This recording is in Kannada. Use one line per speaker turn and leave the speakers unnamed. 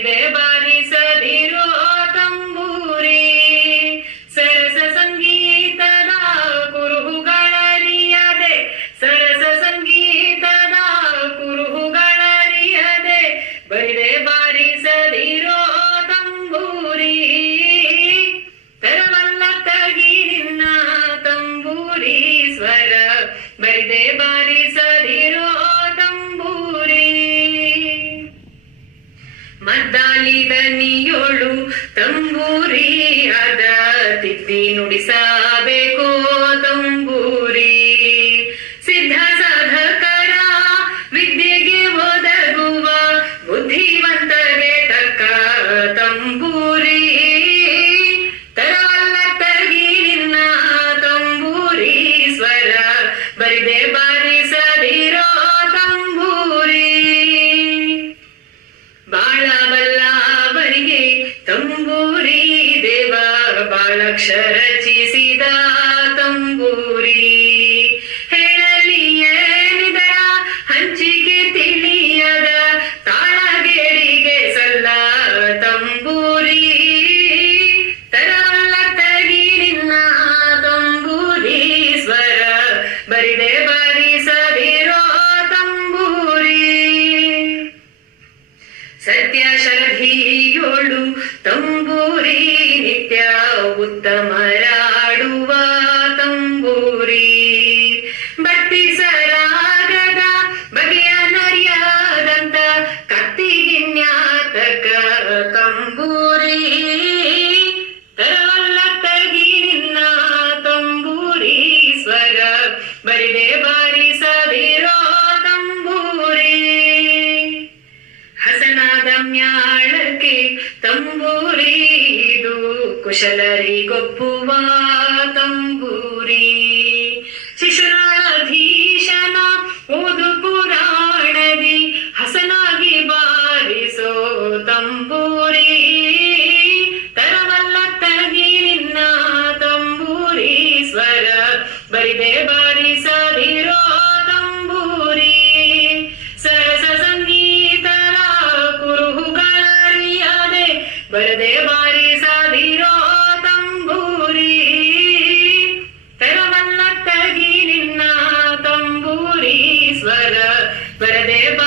ಬಾರಿಸದಿರೋ ತಂಬೂರಿ, ಸರಸ ಸಂಗೀತದ ಕುರುಹುಗಳರಿಯದೆ, ಸರಸ ಸಂಗೀತದ ಕುರುಹುಗಳರಿಯದೆ ಬೈದೆ ಬಾರಿಸದಿರೋ ತಂಬೂರಿ ತರವಲ್ಲ ತಗಿರಿನ ತಂಬೂರಿ, ಸ್ವರ ಬೈದೆ ಬಾರಿಸದಿರೋ ಮದ್ದಾಲಿದ ನೀಯೋಳು ತಂಬೂರಿ ಅದ ತಿದ್ದಿ ನುಡಿಸಬೇಕು? अक्षर ತಂಬೂರಿ ನಿತ್ಯ ಉತ್ತಮರಾಡುವ ತಂಬೂರಿ. ಬಟ್ಟಿಸಲಾಗದ ಬಗೆಯ ನರಿಯಾದಂತ ಕತ್ತಿಗಿನ್ಯಾತಕ ತಂಬೂರಿ. ಹಸನಾದ ತಂಬೂರಿದು ಕುಶಲರಿಗೊಪ್ಪುವ ತಂಬೂರಿ. ಶಿಶುರಾಧೀಶನ ಓದು ಪುರಾಣದಿ, ಹಸನಾಗಿ ಬಾರಿಸೋ ತಂಬೂರಿ. ತರವಲ್ಲ ತಗಿರಿನ ತಂಬೂರಿ, ಸ್ವರ ಬರಿದೆ ಬಾರಿಸದಿರೋ ಸ್ವರ ಸ್ವರದೇವ